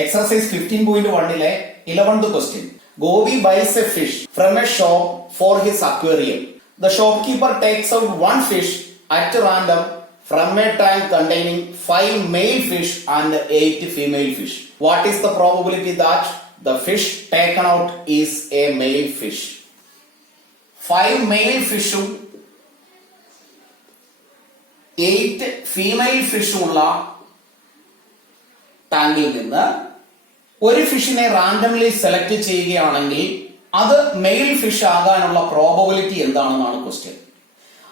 Exercise 15.1 11th question. Gobi buys a fish from a shop for his aquarium. The shopkeeper takes out one fish at random from a tank containing 5 male fish and 8 female fish. What is the probability that the fish taken out is a male fish? 5 male fishum 8 female fishumuള്ള ടാങ്കിൽ നിന്ന് ഒരു ഫിഷിനെ randomly select ചെയ്യുകയാണെങ്കിൽ അത് male fish ആകാനുള്ള probability എന്താണെന്നാണ് question.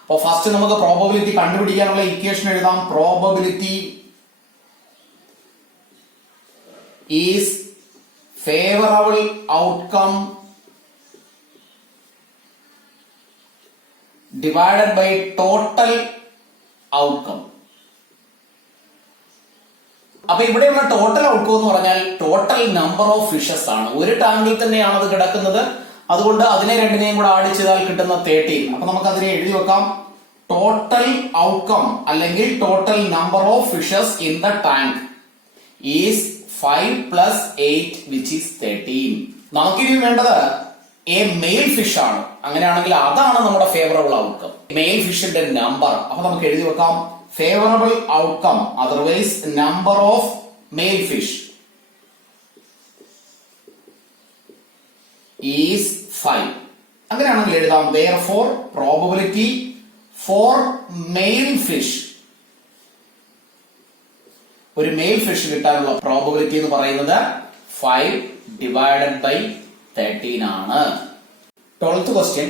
അപ്പോൾ first നമുക്ക് probability കണ്ടുപിടിക്കാനുള്ള ഇക്വേഷൻ എഴുതാം. Probability is favourable outcome divided by total outcome. അപ്പൊ ഇവിടെയുള്ള ടോട്ടൽ ഔട്ട്കം എന്ന് പറഞ്ഞാൽ ടോട്ടൽ നമ്പർ ഓഫ് ഫിഷസ് ആണ്. ഒരു ടാങ്കിൽ തന്നെയാണ് അത് കിടക്കുന്നത്. അതുകൊണ്ട് അതിനെ രണ്ടിനെയും കൂടെ ആഡ് ചെയ്താൽ കിട്ടുന്ന 13. അപ്പൊ നമുക്ക് അതിനെ എഴുതി വെക്കാം. ടോട്ടൽ ഔട്ട്കം അല്ലെങ്കിൽ total number of fishes in the tank is 5 + 8 which is 13. നമുക്കിനി വേണ്ടത് എ മെയിൽ ഫിഷ് ആണ്. അങ്ങനെയാണെങ്കിൽ അതാണ് നമ്മുടെ ഫേവറബിൾ ഔട്ട്കം, മെയിൽ ഫിഷിന്റെ നമ്പർ. അപ്പൊ നമുക്ക് എഴുതി വെക്കാം favorable outcome, otherwise number of male fish is 5. അങ്ങനെയാണെങ്കിൽ എഴുതാം therefore probability for male fish, ഒരു മെയിൽ ഫിഷ് കിട്ടാനുള്ള പ്രോബബിലിറ്റി എന്ന് പറയുന്നത് 5 divided by 13 ആണ്. 12th question.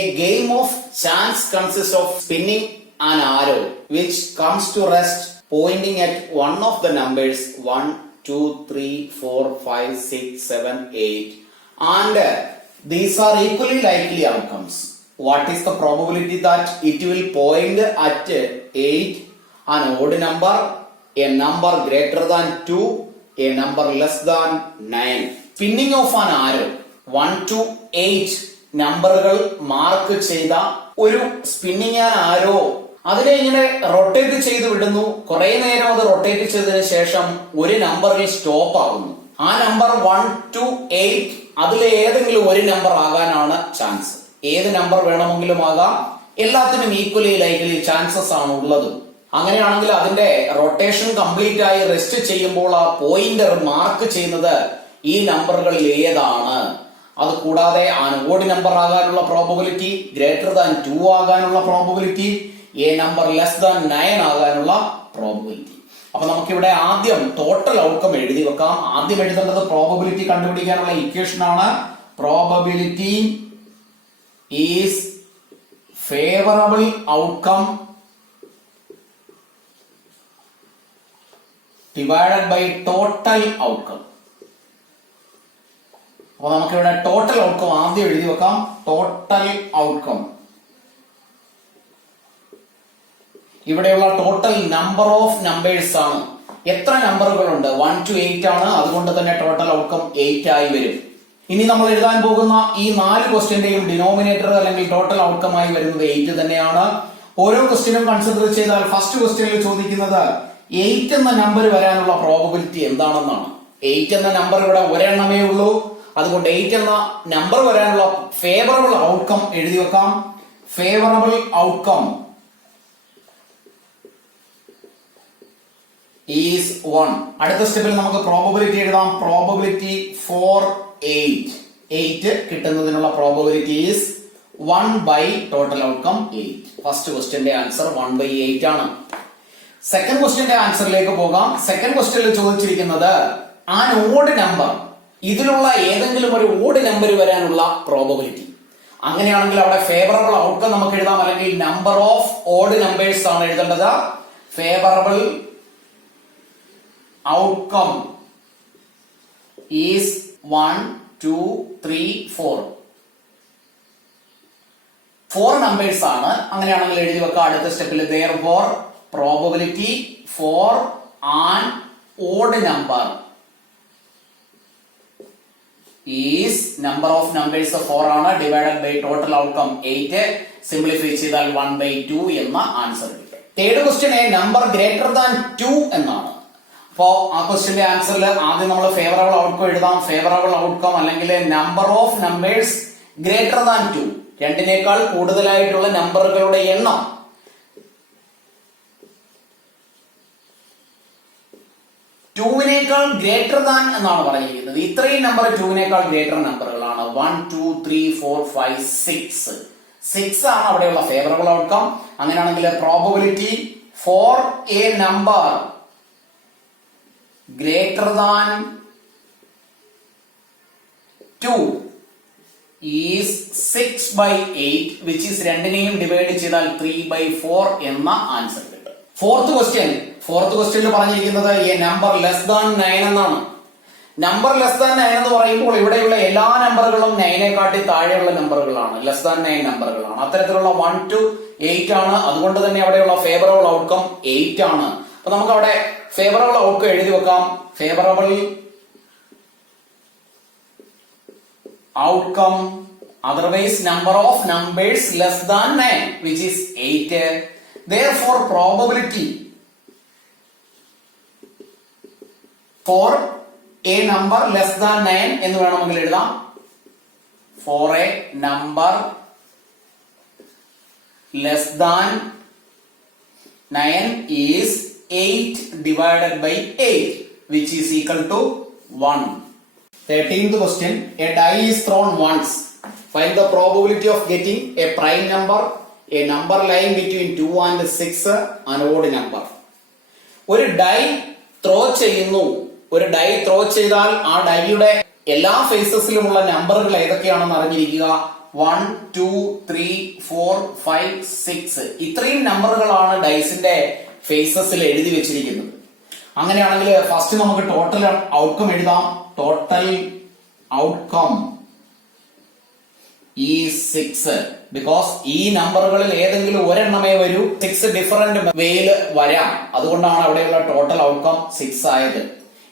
A game of chance consists of spinning an arrow which comes to rest pointing at one of the numbers 1, 2, 3, 4, 5, 6, 7, 8 and these are equally likely outcomes. What is the probability that it will point at 8, an odd number, a number greater than 2, a number less than 9? Spinning of an arrow 1 to 8 നമ്പറുകൾ mark ചെയ്ത ഒരു spinning an ആരോ അതിനെ ഇങ്ങനെ rotate ചെയ്ത് വിടുന്നു. കുറെ നേരം അത് റൊട്ടേറ്റ് ചെയ്തതിനു ശേഷം ഒരു നമ്പറിൽ സ്റ്റോപ്പ് ആകുന്നു. ആ നമ്പർ 1 to 8 അതിലെ ഏതെങ്കിലും ഒരു നമ്പർ ആകാനാണ് ചാൻസ്. ഏത് നമ്പർ വേണമെങ്കിലും ആകാം. എല്ലാത്തിനും ഈക്വലി ലൈക്ലി ചാൻസസ് ആണ് ഉള്ളത്. അങ്ങനെയാണെങ്കിൽ അതിന്റെ റൊട്ടേഷൻ കംപ്ലീറ്റ് ആയി റെസ്റ്റ് ചെയ്യുമ്പോൾ ആ പോയിന്റർ മാർക്ക് ചെയ്യുന്നത് ഈ നമ്പറുകളിൽ ഏതാണ്. അത് കൂടാതെ ആ ഓഡ് നമ്പർ ആകാനുള്ള പ്രോബബിലിറ്റി, ഗ്രേറ്റർ ദാൻ 2 ആകാനുള്ള probability, A number less than 9 ആകാനുള്ള പ്രോബബിലിറ്റി. അപ്പൊ നമുക്കിവിടെ ആദ്യം ടോട്ടൽ ഔട്ട്കം എഴുതി വെക്കാം. ആദ്യം എഴുതേണ്ടത് പ്രോബബിലിറ്റി കണ്ടുപിടിക്കാനുള്ള ഇക്വേഷൻ ആണ്. Probability is favourable outcome divided by total outcome. അപ്പൊ നമുക്കിവിടെ ടോട്ടൽ ഔട്ട്കം ആദ്യം എഴുതി വെക്കാം. ടോട്ടൽ ഔട്ട്കം, ഇവിടെയുള്ള ടോട്ടൽ നമ്പർ ഓഫ് നമ്പേഴ്സ് ആണ്. എത്ര നമ്പറുകളുണ്ട്? 1 to 8 ആണ്. അതുകൊണ്ട് തന്നെ ടോട്ടൽ ഔട്ട്കം 8 ആയി വരും. ഇനി നമ്മൾ എഴുതാൻ പോകുന്ന ഈ 4 ക്വസ്റ്റ്യന്റെയും ഡിനോമിനേറ്റർ അല്ലെങ്കിൽ ടോട്ടൽ ഔട്ട്കം ആയി വരുന്നത് 8 തന്നെയാണ്. ഓരോ ക്വസ്റ്റ്യനും കൺസിഡർ ചെയ്താൽ ഫസ്റ്റ് ക്വസ്റ്റ്യനിൽ ചോദിക്കുന്നത് 8 എന്ന നമ്പർ വരാനുള്ള പ്രോബബിലിറ്റി എന്താണെന്നാണ്. 8 എന്ന നമ്പർ ഇവിടെ ഒരെണ്ണമേ ഉള്ളൂ. അതുകൊണ്ട് 8 എന്ന നമ്പർ വരാനുള്ള ഫേവറബിൾ ഔട്ട്കം എഴുതി വെക്കാം. Favourable outcome is 1. അടുത്ത സ്റ്റെപ്പിൽ നമുക്ക് പ്രോബബിലിറ്റി എഴുതാം. പ്രോബബിലിറ്റി ഫോർ 8 കിട്ടുന്നതിനുള്ള probability is 1 by total outcome 8. First ക്വസ്റ്റ്യന്റെ ആൻസർ 1 by 8 ആണ്. സെക്കൻഡ് ക്വസ്റ്റ്യന്റെ ആൻസറിലേക്ക് പോകാം. സെക്കൻഡ് ക്വസ്റ്റ്യനിൽ ചോദിച്ചിരിക്കുന്നത് ആ ഓഡ് നമ്പർ, ഇതിലുള്ള ഏതെങ്കിലും ഒരു ഓഡ് നമ്പർ വരാനുള്ള പ്രോബബിലിറ്റി. അങ്ങനെയാണെങ്കിൽ അവിടെ ഫേവറബിൾ ഔട്ട്കം നമുക്ക് എഴുതാം, അല്ലെങ്കിൽ നമ്പർ ഓഫ് ഓഡ് നമ്പേഴ്സ് ആണ് എഴുതേണ്ടത്. Favourable outcome is 1, 2, 3, 4. 4 നമ്പേഴ്സ് ആണ്. അങ്ങനെയാണെങ്കിൽ എഴുതി വെക്കാം അടുത്ത സ്റ്റെപ്പിൽ. therefore probability for an odd number is number of numbers 4 ആണ്, divided by total outcome 8. Simplify ചെയ്താൽ 1/2 എന്ന ആൻസർ കിട്ടും. Third question number greater than 2 എന്നാണ്. അപ്പോ ആ ക്വസ്റ്റ്യന്റെ ആൻസറിൽ ആദ്യം നമ്മൾ ഫേവറബിൾ ഔട്ട്കം എഴുതാം. ഫേവറബിൾ ഔട്ട്കം അല്ലെങ്കിൽ number of numbers greater than 2, രണ്ടിനേക്കാൾ കൂടുതലായിട്ടുള്ള നമ്പറുകളുടെ എണ്ണം ടൂവിനേക്കാൾ ഗ്രേറ്റർ ദാൻ എന്നാണ് പറഞ്ഞിരിക്കുന്നത്. ഇത്രയും നമ്പർ ടൂവിനേക്കാൾ ഗ്രേറ്റർ നമ്പറുകളാണ്. 1 2 3 4 5 6 6 ആണ് അവിടെയുള്ള ഫേവറബിൾ ഔട്ട്കം. അങ്ങനെയാണെങ്കിൽ probability four A number greater than 2 is 6/8 which is രണ്ടിനെയും ഡിവൈഡ് ചെയ്താൽ 3/4 എന്ന ആൻസർ കിട്ടും. ഫോർത്ത് ക്വസ്റ്റ്യനിൽ പറഞ്ഞിരിക്കുന്നത് എ നമ്പർ ലെസ് ദാൻ 9 എന്നാണ്. നമ്പർ ലെസ് ദാൻ 9 എന്ന് പറയുമ്പോൾ ഇവിടെയുള്ള എല്ലാ നമ്പറുകളും 9 താഴെയുള്ള നമ്പറുകളാണ്, ലെസ് ദാൻ 9 നമ്പറുകളാണ്. അത്തരത്തിലുള്ള 1 to 8 ആണ്. അതുകൊണ്ട് തന്നെ അവിടെയുള്ള ഫേവറബിൾ ഔട്ട്കം 8 ആണ്. അപ്പൊ നമുക്ക് അവിടെ ഫേവറബിൾ ഔട്ട്കം എഴുതി വെക്കാം. Favourable outcome otherwise number of numbers less than 9 which is 8. Therefore probability for a number less than 9 എന്ന് വേണമെങ്കിൽ എഴുതാം. for a number less than 9 is 8 divided by 8 which is equal to 1. 13th question. A die is thrown once. Find the probability of getting a prime number, a number lying between 2 and 6, an odd number. ഒരു dye throw ചെയ്യുന്നു. ഒരു dye throw ചെയ്താൽ ആ ഡൈയുടെ എല്ലാ ഫേസസിലുമുള്ള നമ്പറുകൾ ഏതൊക്കെയാണെന്ന് അറിഞ്ഞിരിക്കുക. 1 2 3 4 5 6 ഇത്രയും നമ്പറുകളാണ് ഡൈസിന്റെ ഫേസസിൽ എഴുതി വെച്ചിരിക്കുന്നത്. അങ്ങനെയാണെങ്കിൽ ഫസ്റ്റ് നമുക്ക് ടോട്ടൽ ഔട്ട്കം എഴുതാം. ടോട്ടൽ ഔട്ട്കം ഈ 6 ബിക്കോസ് ഈ നമ്പറുകളിൽ ഏതെങ്കിലും ഒരെണ്ണമേ വരൂ. 6 ഡിഫറെന്റ് വേയിൽ വരാം. അതുകൊണ്ടാണ് അവിടെയുള്ള ടോട്ടൽ ഔട്ട്കം 6 ആയത്.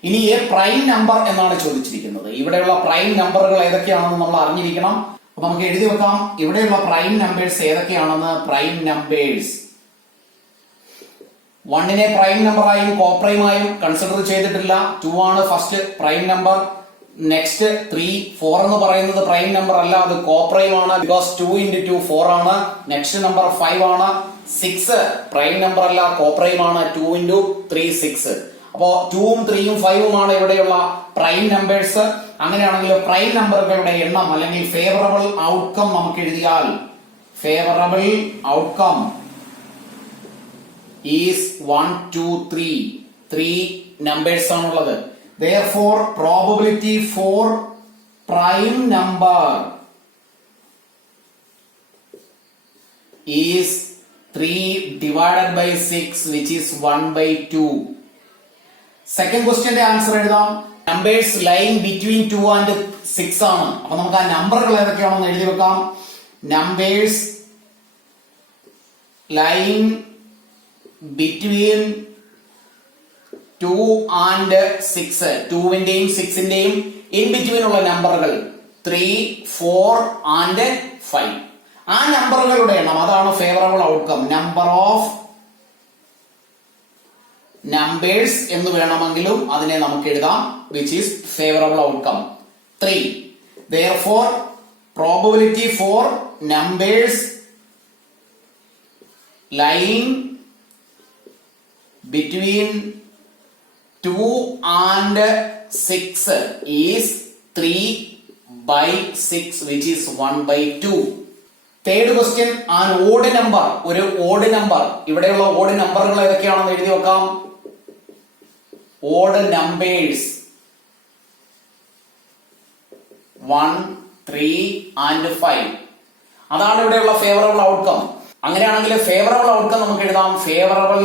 ഇനി എ പ്രൈം നമ്പർ എന്നാണ് ചോദിച്ചിരിക്കുന്നത്. ഇവിടെയുള്ള പ്രൈം നമ്പറുകൾ ഏതൊക്കെയാണെന്ന് നമ്മൾ അറിഞ്ഞിരിക്കണം. അപ്പൊ നമുക്ക് എഴുതി വെക്കാം ഇവിടെയുള്ള പ്രൈം നമ്പേഴ്സ് ഏതൊക്കെയാണെന്ന്. പ്രൈം നമ്പേഴ്സ് 1നെ പ്രൈം നമ്പറായും കോപ്രൈമായും കൺസിഡർ ചെയ്തിട്ടില്ല. 2 ആണ് ഫസ്റ്റ് പ്രൈം നമ്പർ. നെക്സ്റ്റ് 3 4 എന്ന് പറയുന്നത് പ്രൈം നമ്പർ അല്ല, അത് കോപ്രൈം ആണ്. ബിക്കോസ് 2 into 2 4 ആണ്. നെക്സ്റ്റ് നമ്പർ 5 ആണ്. 6 പ്രൈം നമ്പർ അല്ല, കോപ്രൈം ആണ്. 2 into 3 6. അപ്പോ 2ഉം 3ഉം 5ഉം ആണ് ഇവിടെയുള്ള പ്രൈം നമ്പേഴ്സ്. അങ്ങനെയാണെങ്കിൽ പ്രൈം നമ്പറുകളുടെ എണ്ണം അല്ലെങ്കിൽ ഫേവറബിൾ ഔട്ട്കം നമുക്ക് എഴുതിയാൽ ഫേവറബിൾ ഔട്ട്കം is 1 2 3 3 നമ്പേഴ്സ് ആണുള്ളത്. Therefore probability for prime number is 3 divided by 6 which is 1/2. Second ക്വസ്റ്റ്യന്റെ answer എഴുതാം. നമ്പേഴ്സ് ലൈങ് ബിറ്റ്വീൻ 2 and 6 ആണ്. അപ്പൊ നമുക്ക് ആ നമ്പറുകൾ ഏതൊക്കെയാണെന്ന് എഴുതി വെക്കാം. നമ്പേഴ്സ് ലൈങ് ബിറ്റ്വീൻ 2 and 6, 2വിന്റെയും 6ന്റെയും ഇൻ ബിറ്റ്വീൻ ഉള്ള നമ്പറുകൾ 3 4 and 5. ആ നമ്പറുകളുടെ എണ്ണം അതാണ് favourable outcome. Number of numbers എന്ന് വേണമെങ്കിലും അതിനെ നമുക്ക് എഴുതാം. Which is favourable outcome 3. Therefore probability for numbers lying between 2 and 6 is 3/6 which is 1/2. Third question. An odd number, ഒരു ഓഡ് നമ്പർ. ഇവിടെയുള്ള ഓഡ് നമ്പറുകൾ ഏതൊക്കെയാണെന്ന് എഴുതി വെക്കാം. ഓഡ് നമ്പേഴ്സ് 1 3 and 5 അതാണ് ഇവിടെയുള്ള ഫേവറബിൾ ഔട്ട്കം. അങ്ങനെയാണെങ്കിൽ ഫേവറബിൾ ഔട്ട്കം നമുക്ക് എഴുതാം. ഫേവറബിൾ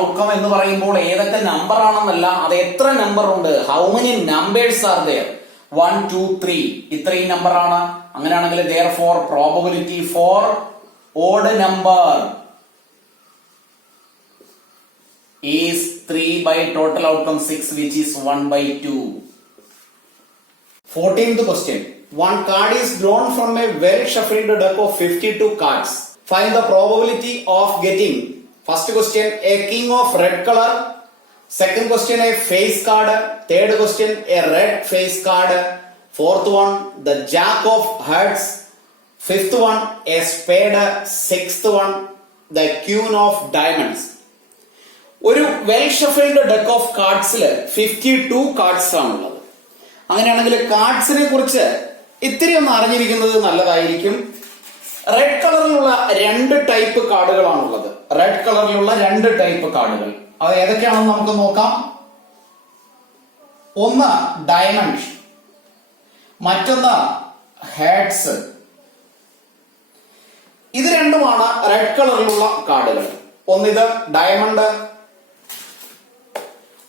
ഔട്ട്കം എന്ന് പറയുമ്പോൾ ഏതൊക്കെ നമ്പർ ആണെന്നല്ല, അത് എത്ര നമ്പർ ഉണ്ട്. How many numbers are there. 1 2 3 ഇത്രയും നമ്പർ ആണ്. അങ്ങനെയാണെങ്കിൽ therefore probability for odd number is 3 by total outcome 6 which is 1/2. 14th question. One card is drawn from a well shuffled deck of 52 cards. Find the probability of getting First question, a king of red color. Second question, a face card. Third question, a red face card. Fourth one, the jack of hearts. Fifth one, a spade. Sixth one, the queen of diamonds. ഒരു well shuffled deck of കാർഡ്സിൽ 52 cards ആണുള്ളത്. അങ്ങനെയാണെങ്കിൽ കാർഡ്സിനെ കുറിച്ച് ഇത്തിരി ഒന്ന് അറിഞ്ഞിരിക്കുന്നത് നല്ലതായിരിക്കും. Red കളറിലുള്ള 2 type കാർഡുകളാണുള്ളത്. Red കളറിലുള്ള 2 ടൈപ്പ് കാർഡുകൾ അത് ഏതൊക്കെയാണെന്ന് നമുക്ക് നോക്കാം. ഒന്ന് ഡയമണ്ട്, മറ്റൊന്ന് ഹെഡ്സ്. ഇത് രണ്ടുമാണ് റെഡ് കളറിലുള്ള കാർഡുകൾ. ഒന്നിത് ഡയമണ്ട്,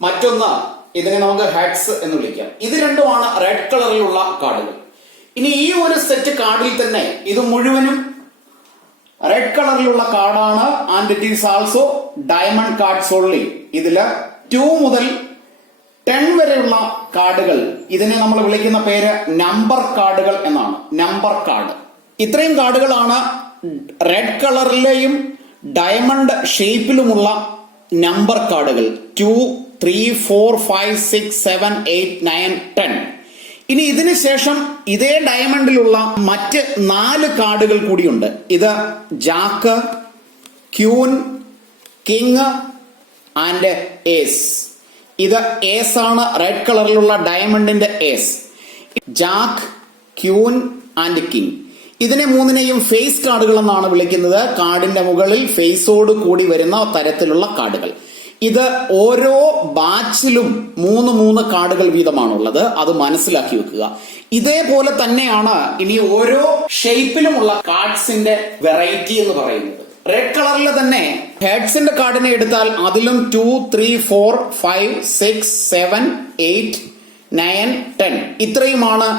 മറ്റൊന്ന് ഇതിനെ നമുക്ക് ഹെഡ്സ് എന്ന് വിളിക്കാം. ഇത് രണ്ടുമാണ് റെഡ് കളറിലുള്ള കാർഡുകൾ. ഇനി ഈ ഒരു സെറ്റ് കാർഡിൽ തന്നെ ഇത് മുഴുവനും റെഡ് കളറിലുള്ള കാർഡാണ്. And it is also diamond cards only. ഇതില് 2 മുതൽ 10 വരെയുള്ള കാർഡുകൾ, ഇതിനെ നമ്മൾ വിളിക്കുന്ന പേര് നമ്പർ കാർഡുകൾ എന്നാണ്. Number card. ഇത്രയും കാർഡുകളാണ് റെഡ് കളറിലെയും ഡയമണ്ട് ഷേപ്പിലുമുള്ള നമ്പർ കാർഡുകൾ. 2, 3, 4, 5, 6, 7, 8, 9, 10. ഇനി ഇതിനു ശേഷം ഇതേ ഡയമണ്ടിലുള്ള മറ്റ് 4 കാർഡുകൾ കൂടിയുണ്ട്. ഇത് jack, queen, king and ace. ഇത് ഏസ് ആണ്, റെഡ് കളറിലുള്ള ഡയമണ്ടിന്റെ ace. Jack, queen and king. ഇതിനെ 3നെയും ഫേസ് കാർഡുകൾ എന്നാണ് വിളിക്കുന്നത്. കാർഡിന്റെ മുകളിൽ ഫേസോട് കൂടി വരുന്ന തരത്തിലുള്ള കാർഡുകൾ. ഇത് ഓരോ ബാച്ചിലും 3 കാർഡുകൾ വീതമാണുള്ളത്. അത് മനസ്സിലാക്കി വെക്കുക. ഇതേപോലെ തന്നെയാണ് ഇനി ഓരോ ഷേപ്പിലുമുള്ള കാർഡ്സിന്റെ വെറൈറ്റി എന്ന് പറയുന്നത്. റെഡ് കളറിൽ തന്നെ ഹെഡ്സിന്റെ കാർഡിനെ എടുത്താൽ അതിലും 2, 3, 4, 5, 6, 7, 8, 9, 10 ഇത്രയുമാണ്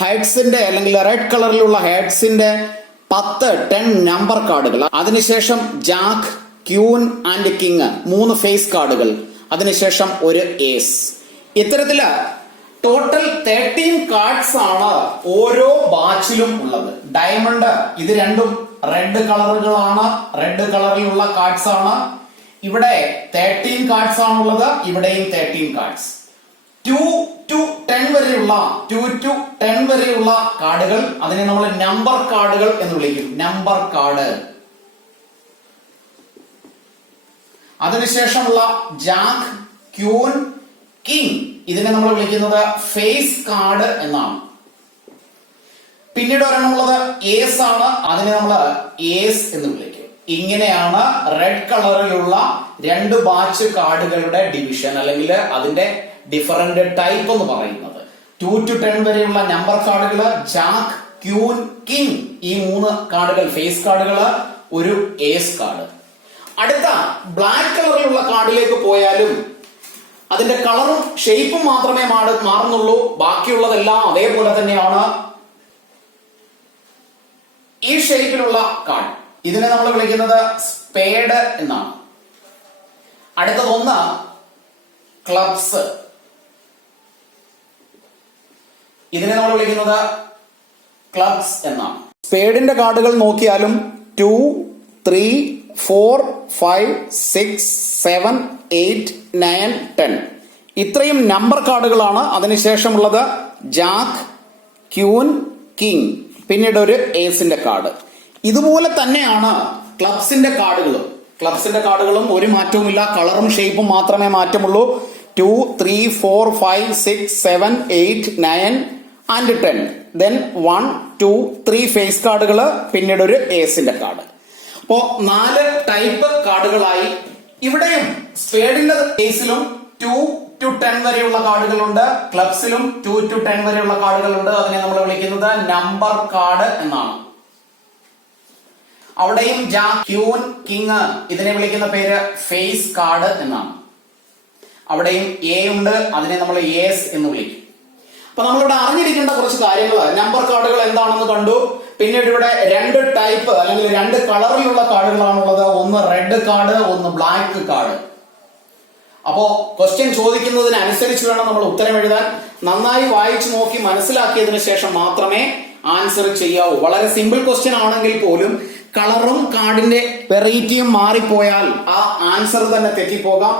ഹെഡ്സിന്റെ അല്ലെങ്കിൽ റെഡ് കളറിലുള്ള ഹെഡ്സിന്റെ 10 നമ്പർ കാർഡുകൾ. അതിനുശേഷം jack, queen and king 3 face കാർഡുകൾ. അതിനുശേഷം ഒരു ഏസ്. ഇത്തരത്തില് ടോട്ടൽ 13 കാർഡ്സ് ആണ് ഓരോ ബാച്ചിലും ഉള്ളത്. ഡയമണ്ട് ഇത് രണ്ടും റെഡ് കളറുകളാണ്. റെഡ് കളറിലുള്ള കാർഡ്സ് ആണ്. ഇവിടെ 13 കാർഡ്സ് ആണുള്ളത്. ഇവിടെയും 13 കാർഡ്സ്. 2 to 10 വരെയുള്ള കാർഡുകൾ, അതിനെ നമ്മൾ നമ്പർ കാർഡുകൾ എന്ന് വിളിക്കും. Number card. അതിനുശേഷമുള്ള ജാക്ക്, ക്യൂൻ, കിങ് ഇതിനെ നമ്മൾ വിളിക്കുന്നത് ഫേസ് കാർഡ് എന്നാണ്. പിന്നീട് ഒരെണ്ണമുള്ളത് ഏസ് ആണ്. അതിനെ നമ്മൾ ഏസ് എന്ന് വിളിക്കും. ഇങ്ങനെയാണ് റെഡ് കളറിലുള്ള 2 ബാച്ച് കാർഡുകളുടെ ഡിവിഷൻ അല്ലെങ്കിൽ അതിന്റെ ഡിഫറന്റ് ടൈപ്പ് എന്ന് പറയുന്നത്. 2 to 10 വരെയുള്ള നമ്പർ കാർഡുകൾ, ജാക്ക്, ക്യൂൻ, കിങ് ഈ 3 കാർഡുകൾ ഫേസ് കാർഡുകൾ, ഒരു ഏസ് കാർഡ്. അടുത്ത ബ്ലാക്ക് കളറിലുള്ള കാർഡിലേക്ക് പോയാലും അതിന്റെ കളറും ഷേപ്പും മാത്രമേ മാറുന്നുള്ളൂ. ബാക്കിയുള്ളതെല്ലാം അതേപോലെ തന്നെയാണ്. ഈ ഷേപ്പിലുള്ള കാർഡ് ഇതിനെ നമ്മൾ വിളിക്കുന്നത് സ്പേഡ് എന്നാണ്. അടുത്തതൊന്ന് ക്ലബ്സ്. ഇതിനെ നമ്മൾ വിളിക്കുന്നത് ക്ലബ്സ് എന്നാണ്. സ്പേഡിന്റെ കാർഡുകൾ നോക്കിയാലും 2, 3, 4, 5, 6, 7, 8, 9, 10 ഇത്രയും നമ്പർ കാർഡുകളാണ്. അതിനുശേഷമുള്ളത് ജാക്ക്, ക്യൂൻ, കിങ്, പിന്നീട് ഒരു ഏസിന്റെ കാർഡ്. ഇതുപോലെ തന്നെയാണ് ക്ലബ്സിന്റെ കാർഡുകളും. ക്ലബ്സിന്റെ കാർഡുകളും ഒരു മാറ്റവുമില്ല. കളറും ഷേപ്പും മാത്രമേ മാറ്റമുള്ളൂ. 2, 3, 4, 5, 6, 7, 8, 9 and 10. Then 1, 2, 3 ഫേസ് കാർഡുകൾ, പിന്നീട് ഒരു ഏസിന്റെ കാർഡ്. അപ്പോ 4 ടൈപ്പ് കാർഡുകളായി. ഇവിടെയും സ്പേഡിന്റെ കേസിലും 2 to 10 വരെയുള്ള കാർഡുകളുണ്ട്. ക്ലബ്സിലും 2 to 10 വരെയുള്ള കാർഡുകളുണ്ട്. അതിനെ നമ്മൾ വിളിക്കുന്നത് നമ്പർ കാർഡ് എന്നാണ്. അവിടെയും ജാക്ക്, ക്യൂൻ, കിങ് ഇതിനെ വിളിക്കുന്ന പേര് ഫേസ് കാർഡ് എന്നാണ്. അവിടെയും എ ഉണ്ട്. അതിനെ നമ്മൾ ഏസ് എന്ന് വിളിക്കും. അപ്പൊ നമ്മളിവിടെ അറിഞ്ഞിരിക്കേണ്ട കുറച്ച് കാര്യങ്ങൾ, നമ്പർ കാർഡുകൾ എന്താണെന്ന് കണ്ടു. പിന്നീട് ഇവിടെ 2 ടൈപ്പ് അല്ലെങ്കിൽ 2 കളറിലുള്ള കാർഡുകളാണുള്ളത്. ഒന്ന് റെഡ് കാർഡ്, ഒന്ന് ബ്ലാക്ക് കാർഡ്. അപ്പോ ക്വസ്റ്റ്യൻ ചോദിക്കുന്നതിനനുസരിച്ച് വേണം നമ്മൾ ഉത്തരം എഴുതാൻ. നന്നായി വായിച്ചു നോക്കി മനസ്സിലാക്കിയതിനു ശേഷം മാത്രമേ ആൻസർ ചെയ്യാവൂ. വളരെ സിമ്പിൾ ക്വസ്റ്റ്യൻ ആണെങ്കിൽ പോലും കളറും കാർഡിന്റെ വെറൈറ്റിയും മാറിപ്പോയാൽ ആ ആൻസർ തന്നെ തെറ്റിപ്പോകാം.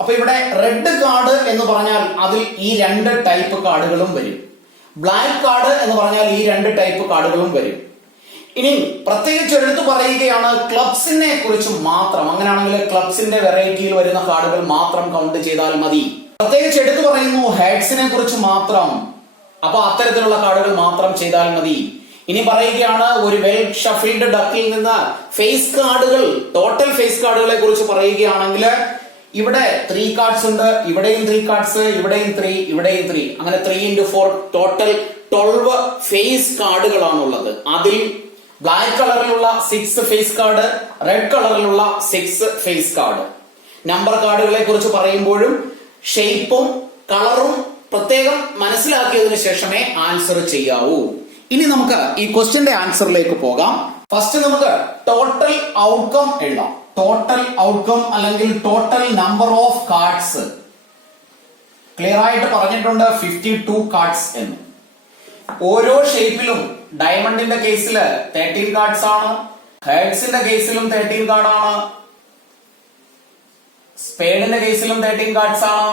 അപ്പൊ ഇവിടെ റെഡ് കാർഡ് എന്ന് പറഞ്ഞാൽ അതിൽ ഈ രണ്ട് ടൈപ്പ് കാർഡുകളും വരും. ബ്ലാക്ക് കാർഡ് എന്ന് പറഞ്ഞാൽ ഈ രണ്ട് ടൈപ്പ് കാർഡുകളും വരും. ഇനി പ്രത്യേകിച്ച് എടുത്തു പറയുകയാണ് ക്ലബ്സിനെ കുറിച്ച് മാത്രം. അങ്ങനെയാണെങ്കിൽ ക്ലബ്സിന്റെ വെറൈറ്റിയിൽ വരുന്ന കാർഡുകൾ മാത്രം കൗണ്ട് ചെയ്താൽ മതി. പ്രത്യേകിച്ച് എടുത്തു പറയുന്നു ഹെഡ്സിനെ കുറിച്ച് മാത്രം. അപ്പൊ അത്തരത്തിലുള്ള കാർഡുകൾ മാത്രം ചെയ്താൽ മതി. ഇനി പറയുകയാണ് ഒരു വെൽ ഷഫിൾഡ് ഡക്കിൽ നിന്ന് ഫേസ് കാർഡുകൾ, ടോട്ടൽ ഫേസ് കാർഡുകളെ കുറിച്ച് പറയുകയാണെങ്കിൽ ഇവിടെ 3 കാർഡ്സ് ഉണ്ട്, ഇവിടെയും 3 കാർഡ്സ്, ഇവിടെയും 3, ഇവിടെയും 3, അങ്ങനെ 3 into 4 ടോട്ടൽ 12 ഫേസ് കാർഡുകളാണുള്ളത്. അതിൽ ബ്ലാക്ക് കളറിലുള്ള 6 ഫേസ് കാർഡ്, റെഡ് കളറിലുള്ള 6 ഫേസ് കാർഡ്. നമ്പർ കാർഡുകളെ കുറിച്ച് പറയുമ്പോഴും ഷേപ്പും കളറും പ്രത്യേകം മനസ്സിലാക്കിയതിനു ശേഷമേ ആൻസർ ചെയ്യാവൂ. ഇനി നമുക്ക് ഈ ക്വസ്റ്റ്യന്റെ ആൻസറിലേക്ക് പോകാം. ഫസ്റ്റ് നമുക്ക് ടോട്ടൽ ഔട്ട്കം എഴുതാം. ടോട്ടൽ ഔട്ട്കം അല്ലെങ്കിൽ total number of cards clear ആയിട്ട് പറഞ്ഞിട്ടുണ്ട് 52 കാർഡ്സ് എന്ന്. ഓരോ ഷേപ്പിലും ഡയമണ്ടിന്റെ കേസിൽ 13 കാർഡ്സ് ആണ്, ഹെഡ്സിന്റെ കേസിലും 13 കാർഡാണ്, സ്പേഡിന്റെ കേസിലും 13 കാർഡ്സ് ആണ്,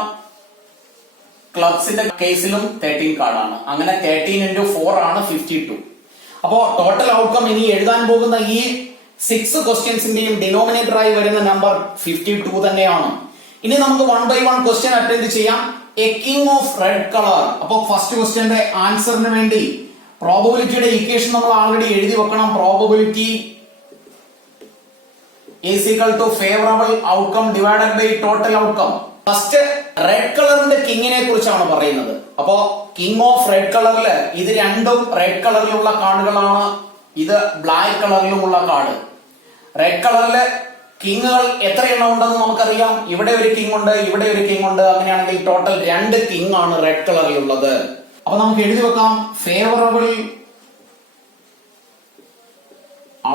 ക്ലബ്സിന്റെ കേസിലും 13 കാർഡാണ്. അങ്ങനെ 13 into 4 ആണ് 52. അപ്പോ ടോട്ടൽ ഔട്ട്കം ഇനി എഴുതാൻ പോകുന്ന ഈ 6 ക്വസ്റ്റ്യൻസിന്റെയും ഡിനോമിനേറ്റർ ആയി വരുന്ന നമ്പർ 52 തന്നെയാണ്. ഇനി നമുക്ക് 1 by 1 ക്വസ്റ്റ്യൻ അറ്റൻഡ് ചെയ്യാം. A king of red colour. അപ്പോ ഫസ്റ്റ് ക്വസ്റ്റ്യന്റെ ആൻസറിന് വേണ്ടി പ്രോബബിലിറ്റിയുടെ ഇക്വേഷൻ നമ്മൾ ആൾറെഡി എഴുതി വെക്കണം. Probability is equal to favourable outcome divided by total outcome. First red കളറിന്റെ കിങ്ങിനെ കുറിച്ചാണ് പറയുന്നത്. അപ്പോ കിങ് ഓഫ് റെഡ് കളറില് ഇത് രണ്ടും റെഡ് കളറിലുള്ള കാർഡുകളാണ്, ഇത് ബ്ലാക്ക് കളറിലുമുള്ള കാർഡ്. റെഡ് കളറില് കിങ്ങുകൾ എത്ര എണ്ണം ഉണ്ടെന്ന് നമുക്കറിയാം. ഇവിടെ ഒരു കിങ് ഉണ്ട്, ഇവിടെ ഒരു കിങ് ഉണ്ട്. അങ്ങനെയാണെങ്കിൽ ടോട്ടൽ 2 കിങ് ആണ് റെഡ് കളറിലുള്ളത്. അപ്പൊ നമുക്ക് എഴുതി വെക്കാം favourable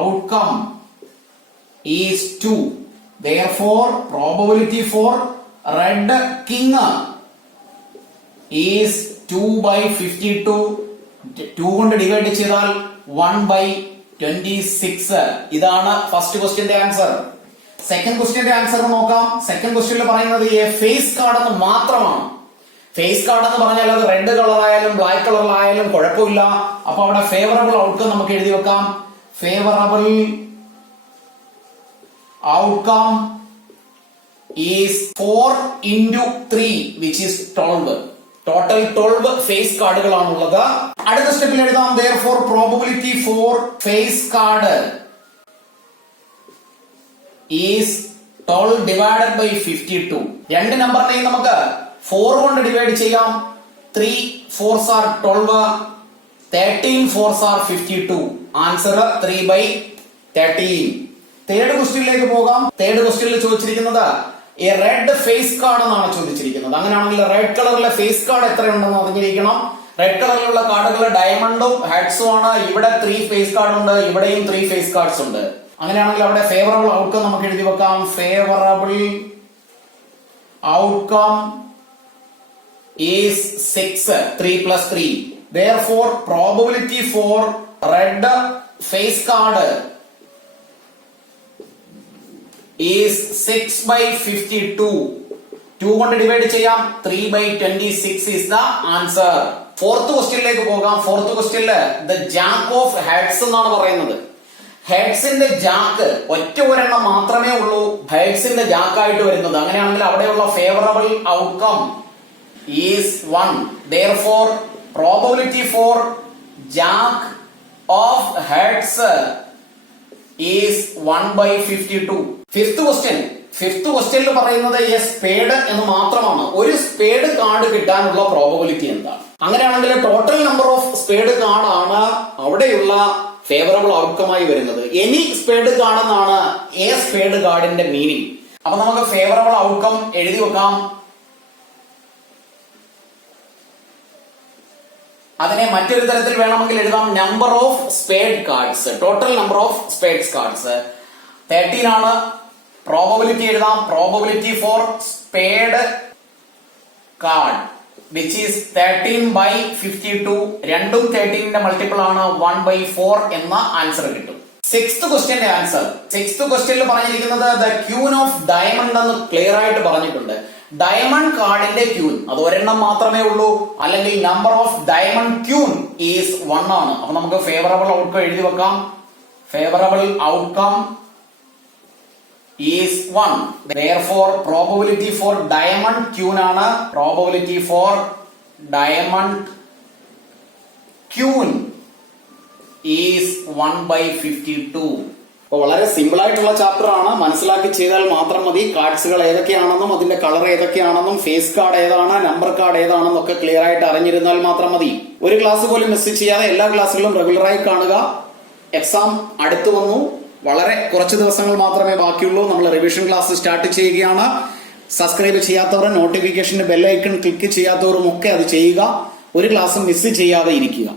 outcome is 2. therefore probability for red king is 2 by 52. 2 കൊണ്ട് ഡിവൈഡ് ചെയ്താൽ 1 by 26. ഇതാണ് ഫസ്റ്റ് ക്വസ്റ്റ്യന്റെ ആൻസർ. സെക്കൻഡ് ക്വസ്റ്റ്യന്റെ ആൻസർ നോക്കാം. സെക്കൻഡ് ക്വസ്റ്റ്യനിൽ പറയുന്നത് ഫേസ് കാർഡ് എന്ന് മാത്രമാണ്. ഫേസ് കാർഡ് എന്ന് പറഞ്ഞാൽ അത് റെഡ് കളർ ആയാലും ബ്ലാക്ക് കളറിലായാലും കുഴപ്പമില്ല. അപ്പൊ അവിടെ ഫേവറബിൾ ഔട്ട്കം നമുക്ക് എഴുതി വെക്കാം. ഫേവറബിൾ ഔട്ട്കം is 4 into 3 which is 12. Total 12 face കാർഡുകളാണുള്ളത്. അടുത്ത സ്റ്റെപ്പിൽ എഴുതാം therefore probability for face card is 12 divided by 52. രണ്ട് നമ്പറിനെയും നമുക്ക് 4 കൊണ്ട് ഡിവൈഡ് ചെയ്യാം. 3 4s are 12, 13 4s are 52. Answer 3 by 13. Third ക്വസ്റ്റ്യനിലേക്ക് പോകാം. തേർഡ് ക്വസ്റ്റ്യനിൽ ചോദിച്ചിരിക്കുന്നത് ഈ റെഡ് ഫേസ് കാർഡ് എന്നാണ് ചോദിച്ചിരിക്കുന്നത്. അങ്ങനെയാണെങ്കിൽ റെഡ് കളറിലെ ഫേസ് കാർഡ് എത്രയുണ്ടെന്ന് അറിഞ്ഞിരിക്കണം. റെഡ് കളറിലുള്ള കാർഡുകൾ ഡയമണ്ടും ഹെഡ്സും ആണ്. ഇവിടെ 3 ഫേസ് കാർഡ് ഉണ്ട്, ഇവിടെയും 3 ഫേസ് കാർഡ്സ് ഉണ്ട്. അങ്ങനെയാണെങ്കിൽ അവിടെ ഫേവറബിൾ ഔട്ട്കം നമുക്ക് എഴുതി വെക്കാം. Favourable outcome is 6, 3 plus 3. therefore probability for red face card is 6 by 52. 2 കൊണ്ട് ഡിവൈഡ് ചെയ്യാം. 3 by 26 is the answer. Fourth ക്വസ്റ്റ്യനിലേക്ക് പോകാം. ഫോർത്ത് ക്വസ്റ്റ്യനില് ദ ജാക്ക് ഓഫ് ഹെഡ്സ് എന്നാണ് പറയുന്നത്. ഹെഡ്സിന്റെ ജാക്ക് ഒറ്റ ഒരെണ്ണം മാത്രമേ ഉള്ളൂ ഹെഡ്സിന്റെ ജാക്കായിട്ട് വരുന്നത്. അങ്ങനെയാണെങ്കിൽ അവിടെയുള്ള favourable outcome is 1. therefore probability for jack of heads is 1 by 52. Fifth ക്വസ്റ്റ്യനിൽ പറയുന്നത് സ്പേഡ് എന്ന് മാത്രമാണ്. ഒരു സ്പേഡ് കാർഡ് കിട്ടാനുള്ള പ്രോബബിലിറ്റി എന്താണ്? അങ്ങനെയാണെങ്കിൽ total number of spade card ആണ് അവിടെയുള്ള ഫേവറബിൾ ഔട്ട്കമായി വരുന്നത്. എനി സ്പേഡ് കാർഡ് എന്നാണ് എ സ്പേഡ് കാർഡിന്റെ മീനിങ്. അപ്പൊ നമുക്ക് ഫേവറബിൾ ഔട്ട്കം എഴുതി വെക്കാം. അതിനെ മറ്റൊരു തരത്തിൽ വേണമെങ്കിൽ എഴുതാം. Number of spade cards, total number of spades cards 13 ആണ്. പ്രോബബിലിറ്റി എഴുതാം. Probability four spade card which is 13 by 52. രണ്ടും 13ന്റെ മൾട്ടിപ്പിൾ ആണ്. 1 by 4 എന്ന ആൻസർ കിട്ടും. Sixth ക്വസ്റ്റ്യന്റെ answer. സിക്സ്ത് ക്വസ്റ്റ്യനിൽ പറഞ്ഞിരിക്കുന്നത് ദ ക്യൂൻ ഓഫ് ഡയമണ്ട് എന്ന് ക്ലിയർ ആയിട്ട് പറഞ്ഞിട്ടുണ്ട്. ഡയമണ്ട് കാർഡിന്റെ ക്യൂൻ അത് ഒരെണ്ണം മാത്രമേ ഉള്ളൂ, അല്ലെങ്കിൽ number of diamond queen is 1 ആണ്. അപ്പൊ നമുക്ക് ഫേവറബിൾ ഔട്ട്കം എഴുതി വെക്കാം. Favourable outcome is 1. therefore probability for diamond queen ആണ്. probability for diamond queen is 1/52. അപ്പൊ വളരെ സിമ്പിൾ ആയിട്ടുള്ള ചാപ്റ്റർ ആണ്. മനസ്സിലാക്കി ചെയ്താൽ മാത്രം മതി. കാർഡ്സുകൾ ഏതൊക്കെയാണെന്നും അതിന്റെ കളർ ഏതൊക്കെയാണെന്നും ഫേസ് കാർഡ് ഏതാണ്, നമ്പർ കാർഡ് ഏതാണെന്നും ഒക്കെ ക്ലിയർ ആയിട്ട് അറിഞ്ഞിരുന്നാൽ മാത്രം മതി. ഒരു ക്ലാസ് പോലും മിസ് ചെയ്യാതെ എല്ലാ ക്ലാസ്സുകളും റെഗുലറായി കാണുക. എക്സാം അടുത്തു വന്നു. വളരെ കുറച്ച് ദിവസങ്ങൾ മാത്രമേ ബാക്കിയുള്ളൂ. നമ്മൾ റിവിഷൻ ക്ലാസ് സ്റ്റാർട്ട് ചെയ്യുകയാണ്. സബ്സ്ക്രൈബ് ചെയ്യാത്തവരും നോട്ടിഫിക്കേഷന്റെ ബെൽ ഐക്കൺ ക്ലിക്ക് ചെയ്യാത്തവരും ഒക്കെ അത് ചെയ്യുക. ഒരു ക്ലാസ്സും മിസ് ചെയ്യാതെ ഇരിക്കുക.